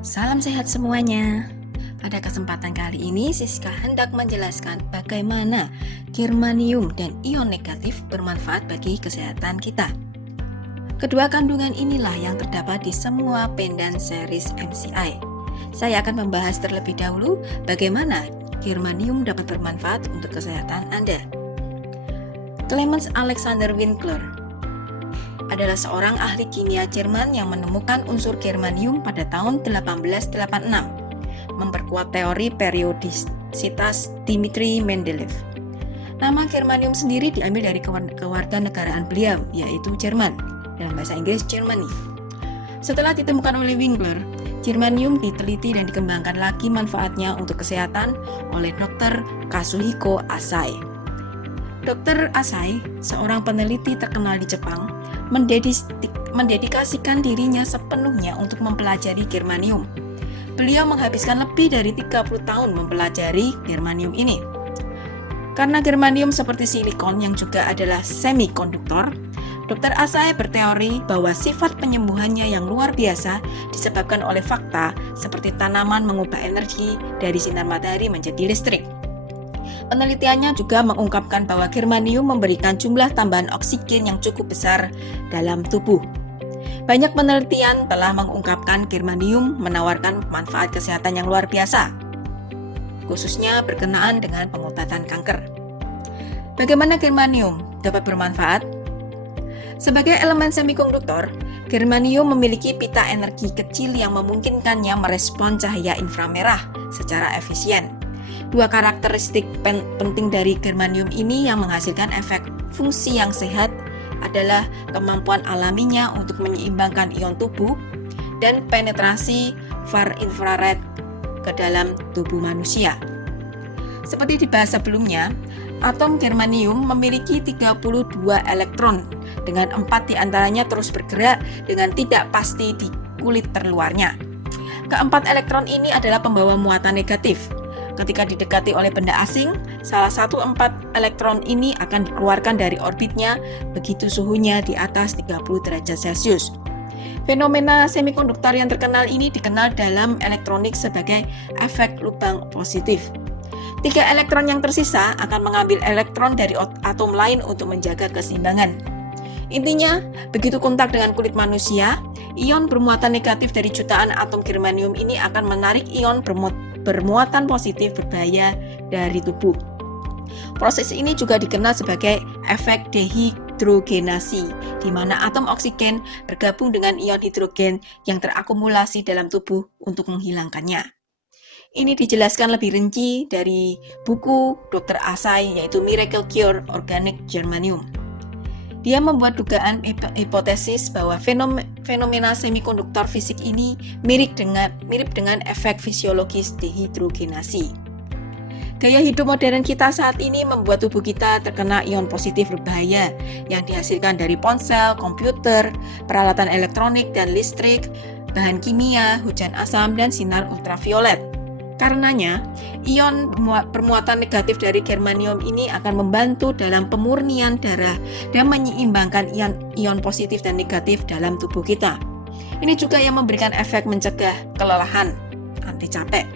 Salam sehat semuanya. Pada kesempatan kali ini, Siska hendak menjelaskan bagaimana germanium dan ion negatif bermanfaat bagi kesehatan kita. Kedua kandungan inilah yang terdapat di semua pendan series MCI. Saya akan membahas terlebih dahulu bagaimana germanium dapat bermanfaat untuk kesehatan Anda. Clemens Alexander Winkler adalah seorang ahli kimia Jerman yang menemukan unsur germanium pada tahun 1886, memperkuat teori periodisitas Dmitri Mendeleev. Nama germanium sendiri diambil dari kewarganegaraan beliau, yaitu Jerman, dalam bahasa Inggris Germany. Setelah ditemukan oleh Winkler, germanium diteliti dan dikembangkan lagi manfaatnya untuk kesehatan oleh Dr. Kazuhiko Asai. Dr. Asai, seorang peneliti terkenal di Jepang, mendedikasikan dirinya sepenuhnya untuk mempelajari germanium. Beliau menghabiskan lebih dari 30 tahun mempelajari germanium ini. Karena germanium seperti silikon yang juga adalah semikonduktor, Dr. Asai berteori bahwa sifat penyembuhannya yang luar biasa disebabkan oleh fakta seperti tanaman mengubah energi dari sinar matahari menjadi listrik. Penelitiannya juga mengungkapkan bahwa germanium memberikan jumlah tambahan oksigen yang cukup besar dalam tubuh. Banyak penelitian telah mengungkapkan germanium menawarkan manfaat kesehatan yang luar biasa, khususnya berkenaan dengan pengobatan kanker. Bagaimana germanium dapat bermanfaat? Sebagai elemen semikonduktor, germanium memiliki pita energi kecil yang memungkinkannya merespon cahaya inframerah secara efisien. Dua karakteristik penting dari germanium ini yang menghasilkan efek fungsi yang sehat adalah kemampuan alaminya untuk menyeimbangkan ion tubuh dan penetrasi far infrared ke dalam tubuh manusia. Seperti dibahas sebelumnya, atom germanium memiliki 32 elektron, dengan 4 diantaranya terus bergerak dengan tidak pasti di kulit terluarnya. Keempat elektron ini adalah pembawa muatan negatif. Ketika didekati oleh benda asing, salah satu 4 elektron ini akan dikeluarkan dari orbitnya begitu suhunya di atas 30 derajat Celcius. Fenomena semikonduktor yang terkenal ini dikenal dalam elektronik sebagai efek lubang positif. 3 elektron yang tersisa akan mengambil elektron dari atom lain untuk menjaga keseimbangan. Intinya, begitu kontak dengan kulit manusia, ion bermuatan negatif dari jutaan atom germanium ini akan menarik ion bermuatan positif berbahaya dari tubuh. Proses ini juga dikenal sebagai efek dehidrogenasi, di mana atom oksigen bergabung dengan ion hidrogen yang terakumulasi dalam tubuh untuk menghilangkannya. Ini dijelaskan lebih rinci dari buku Dr. Asai, yaitu Miracle Cure Organic Germanium. Dia membuat dugaan hipotesis bahwa fenomena semikonduktor fisik ini mirip dengan efek fisiologis dehidrogenasi. Gaya hidup modern kita saat ini membuat tubuh kita terkena ion positif berbahaya yang dihasilkan dari ponsel, komputer, peralatan elektronik dan listrik, bahan kimia, hujan asam, dan sinar ultraviolet. Karenanya, ion bermuatan negatif dari germanium ini akan membantu dalam pemurnian darah dan menyeimbangkan ion positif dan negatif dalam tubuh kita. Ini juga yang memberikan efek mencegah kelelahan, anti capek.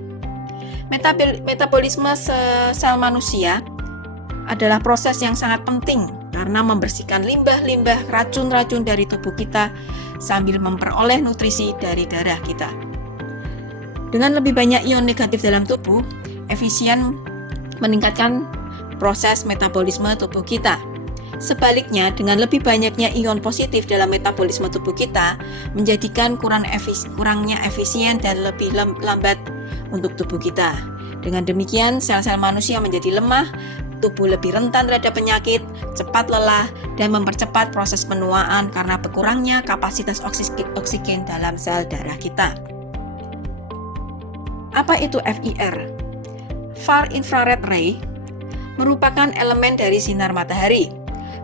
Metabolisme sel manusia adalah proses yang sangat penting karena membersihkan limbah-limbah racun-racun dari tubuh kita sambil memperoleh nutrisi dari darah kita. Dengan lebih banyak ion negatif dalam tubuh, efisien meningkatkan proses metabolisme tubuh kita. Sebaliknya, dengan lebih banyaknya ion positif dalam metabolisme tubuh kita, menjadikan kurangnya efisien dan lebih lambat untuk tubuh kita. Dengan demikian, sel-sel manusia menjadi lemah, tubuh lebih rentan terhadap penyakit, cepat lelah, dan mempercepat proses penuaan karena berkurangnya kapasitas oksigen dalam sel darah kita. Apa itu FIR? Far Infrared Ray merupakan elemen dari sinar matahari,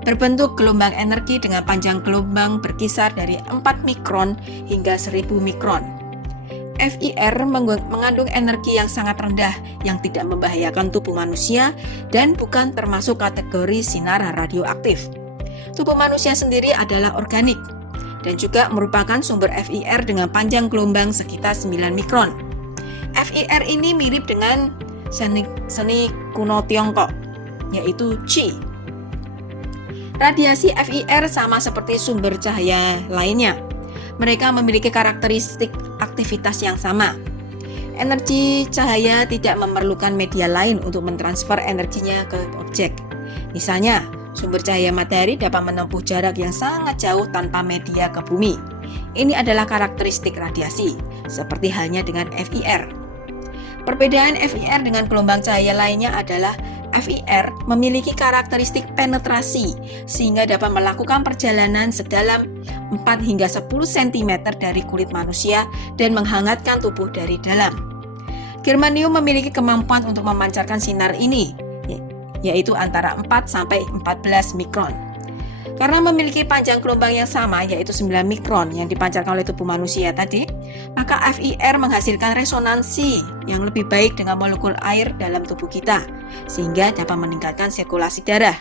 berbentuk gelombang energi dengan panjang gelombang berkisar dari 4 mikron hingga 1000 mikron. FIR mengandung energi yang sangat rendah yang tidak membahayakan tubuh manusia dan bukan termasuk kategori sinar radioaktif. Tubuh manusia sendiri adalah organik dan juga merupakan sumber FIR dengan panjang gelombang sekitar 9 mikron. FIR ini mirip dengan seni kuno Tiongkok, yaitu Qi. Radiasi FIR sama seperti sumber cahaya lainnya. Mereka memiliki karakteristik aktivitas yang sama. Energi cahaya tidak memerlukan media lain untuk mentransfer energinya ke objek. Misalnya, sumber cahaya matahari dapat menempuh jarak yang sangat jauh tanpa media ke bumi. Ini adalah karakteristik radiasi, seperti halnya dengan FIR. Perbedaan FIR dengan gelombang cahaya lainnya adalah FIR memiliki karakteristik penetrasi sehingga dapat melakukan perjalanan sedalam 4 hingga 10 cm dari kulit manusia dan menghangatkan tubuh dari dalam. Germanium memiliki kemampuan untuk memancarkan sinar ini, yaitu antara 4 sampai 14 mikron. Karena memiliki panjang gelombang yang sama, yaitu 9 mikron yang dipancarkan oleh tubuh manusia tadi, maka FIR menghasilkan resonansi yang lebih baik dengan molekul air dalam tubuh kita, sehingga dapat meningkatkan sirkulasi darah.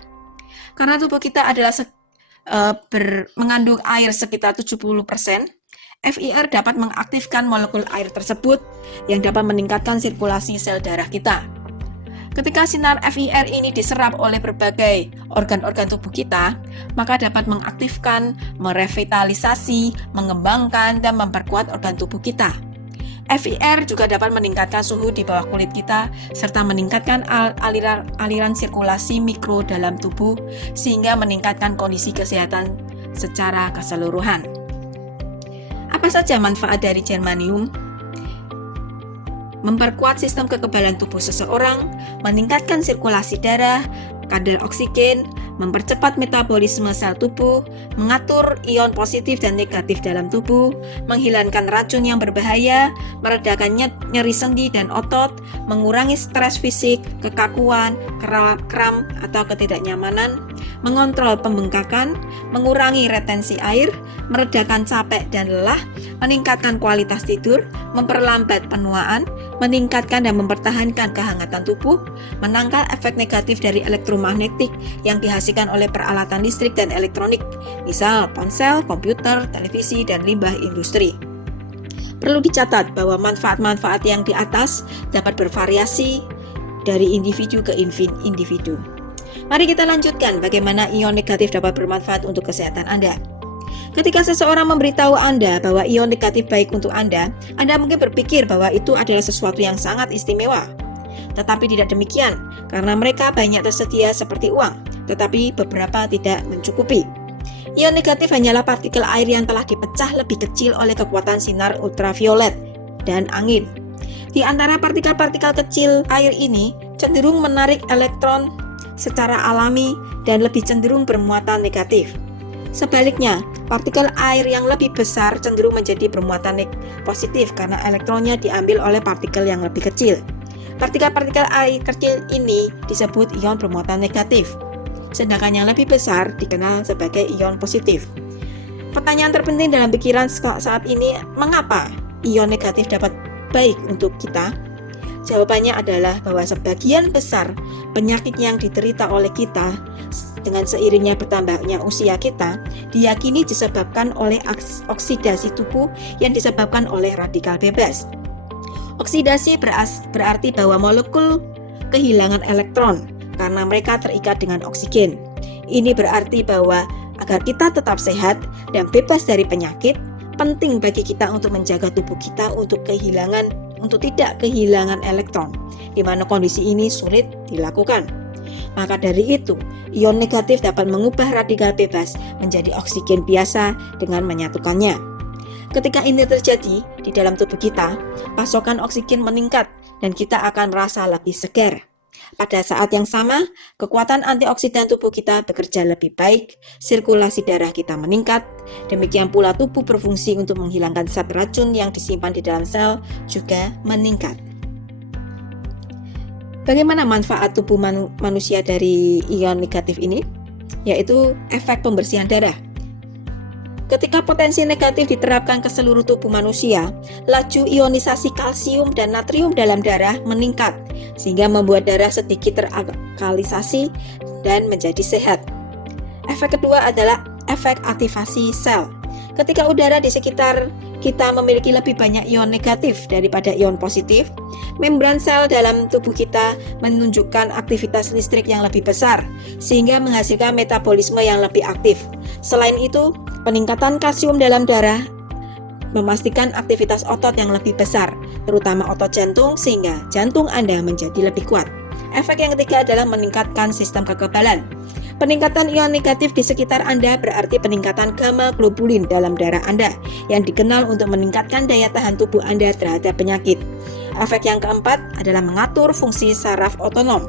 Karena tubuh kita adalah mengandung air sekitar 70%, FIR dapat mengaktifkan molekul air tersebut yang dapat meningkatkan sirkulasi sel darah kita. Ketika sinar FIR ini diserap oleh berbagai organ-organ tubuh kita, maka dapat mengaktifkan, merevitalisasi, mengembangkan, dan memperkuat organ tubuh kita. FIR juga dapat meningkatkan suhu di bawah kulit kita, serta meningkatkan aliran sirkulasi mikro dalam tubuh, sehingga meningkatkan kondisi kesehatan secara keseluruhan. Apa saja manfaat dari germanium? Memperkuat sistem kekebalan tubuh seseorang, meningkatkan sirkulasi darah, kadar oksigen, mempercepat metabolisme sel tubuh, mengatur ion positif dan negatif dalam tubuh, menghilangkan racun yang berbahaya, meredakan nyeri sendi dan otot, mengurangi stres fisik, kekakuan, kram atau ketidaknyamanan, mengontrol pembengkakan, mengurangi retensi air, meredakan capek dan lelah, meningkatkan kualitas tidur, memperlambat penuaan, meningkatkan dan mempertahankan kehangatan tubuh, menangkal efek negatif dari elektromagnetik yang dihasilkan oleh peralatan listrik dan elektronik, misal ponsel, komputer, televisi, dan limbah industri. Perlu dicatat bahwa manfaat-manfaat yang di atas dapat bervariasi dari individu ke individu. Mari kita lanjutkan bagaimana ion negatif dapat bermanfaat untuk kesehatan Anda. Ketika seseorang memberitahu Anda bahwa ion negatif baik untuk Anda mungkin berpikir bahwa itu adalah sesuatu yang sangat istimewa. Tetapi tidak demikian, karena mereka banyak tersedia seperti uang, tetapi beberapa tidak mencukupi. Ion negatif hanyalah partikel air yang telah dipecah lebih kecil oleh kekuatan sinar ultraviolet dan angin. Di antara partikel-partikel kecil air ini cenderung menarik elektron secara alami dan lebih cenderung bermuatan negatif. Sebaliknya, partikel air yang lebih besar cenderung menjadi bermuatan positif karena elektronnya diambil oleh partikel yang lebih kecil. Partikel-partikel air kecil ini disebut ion bermuatan negatif, sedangkan yang lebih besar dikenal sebagai ion positif. Pertanyaan terpenting dalam pikiran saat ini, mengapa ion negatif dapat baik untuk kita? Jawabannya adalah bahwa sebagian besar penyakit yang diderita oleh kita dengan seiringnya bertambahnya usia kita diyakini disebabkan oleh oksidasi tubuh yang disebabkan oleh radikal bebas. Oksidasi berarti bahwa molekul kehilangan elektron karena mereka terikat dengan oksigen. Ini berarti bahwa agar kita tetap sehat dan bebas dari penyakit, penting bagi kita untuk menjaga tubuh kita untuk tidak kehilangan elektron, di mana kondisi ini sulit dilakukan. Maka dari itu, ion negatif dapat mengubah radikal bebas menjadi oksigen biasa dengan menyatukannya. Ketika ini terjadi di dalam tubuh kita, pasokan oksigen meningkat dan kita akan merasa lebih segar. Pada saat yang sama, kekuatan antioksidan tubuh kita bekerja lebih baik, sirkulasi darah kita meningkat, demikian pula tubuh berfungsi untuk menghilangkan zat racun yang disimpan di dalam sel juga meningkat. Bagaimana manfaat tubuh manusia dari ion negatif ini? Yaitu efek pembersihan darah. Ketika potensi negatif diterapkan ke seluruh tubuh manusia, laju ionisasi kalsium dan natrium dalam darah meningkat, sehingga membuat darah sedikit teralkalisasi dan menjadi sehat. Efek kedua adalah efek aktivasi sel. Ketika udara di sekitar kita memiliki lebih banyak ion negatif daripada ion positif, membran sel dalam tubuh kita menunjukkan aktivitas listrik yang lebih besar, sehingga menghasilkan metabolisme yang lebih aktif. Selain itu, peningkatan kalsium dalam darah memastikan aktivitas otot yang lebih besar, terutama otot jantung, sehingga jantung Anda menjadi lebih kuat. Efek yang ketiga adalah meningkatkan sistem kekebalan. Peningkatan ion negatif di sekitar Anda berarti peningkatan gamma globulin dalam darah Anda, yang dikenal untuk meningkatkan daya tahan tubuh Anda terhadap penyakit. Efek yang keempat adalah mengatur fungsi saraf otonom.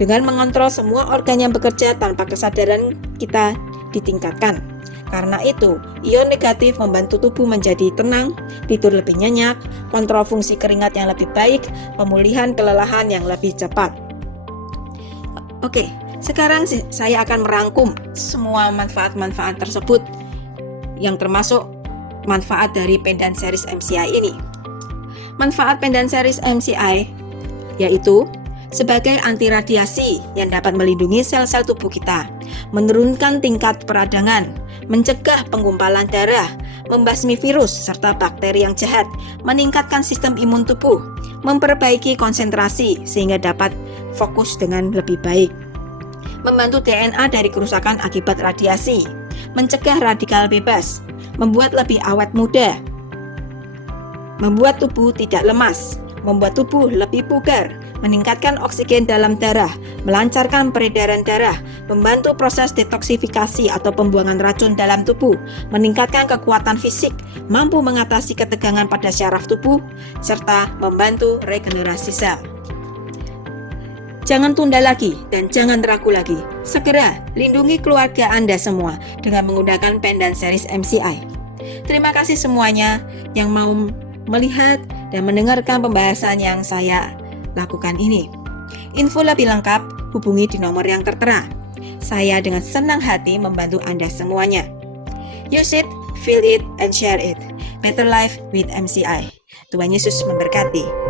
Dengan mengontrol semua organ yang bekerja tanpa kesadaran kita ditingkatkan. Karena itu, ion negatif membantu tubuh menjadi tenang, tidur lebih nyenyak, kontrol fungsi keringat yang lebih baik, pemulihan kelelahan yang lebih cepat. Oke, sekarang saya akan merangkum semua manfaat-manfaat tersebut yang termasuk manfaat dari Pendan Series MCI ini. Manfaat Pendan Series MCI yaitu sebagai anti radiasi yang dapat melindungi sel-sel tubuh kita, menurunkan tingkat peradangan, mencegah penggumpalan darah, membasmi virus serta bakteri yang jahat, meningkatkan sistem imun tubuh, memperbaiki konsentrasi sehingga dapat fokus dengan lebih baik, membantu DNA dari kerusakan akibat radiasi, mencegah radikal bebas, membuat lebih awet muda, membuat tubuh tidak lemas, membuat tubuh lebih bugar, meningkatkan oksigen dalam darah, melancarkan peredaran darah, membantu proses detoksifikasi atau pembuangan racun dalam tubuh, meningkatkan kekuatan fisik, mampu mengatasi ketegangan pada syaraf tubuh, serta membantu regenerasi sel. Jangan tunda lagi dan jangan ragu lagi. Segera lindungi keluarga Anda semua dengan menggunakan Pendan Series MCI. Terima kasih semuanya yang mau melihat dan mendengarkan pembahasan yang saya lakukan ini. Info lebih lengkap hubungi di nomor yang tertera. Saya dengan senang hati membantu Anda semuanya. Use it, feel it, and share it. Better life with MCI. Tuhan Yesus memberkati.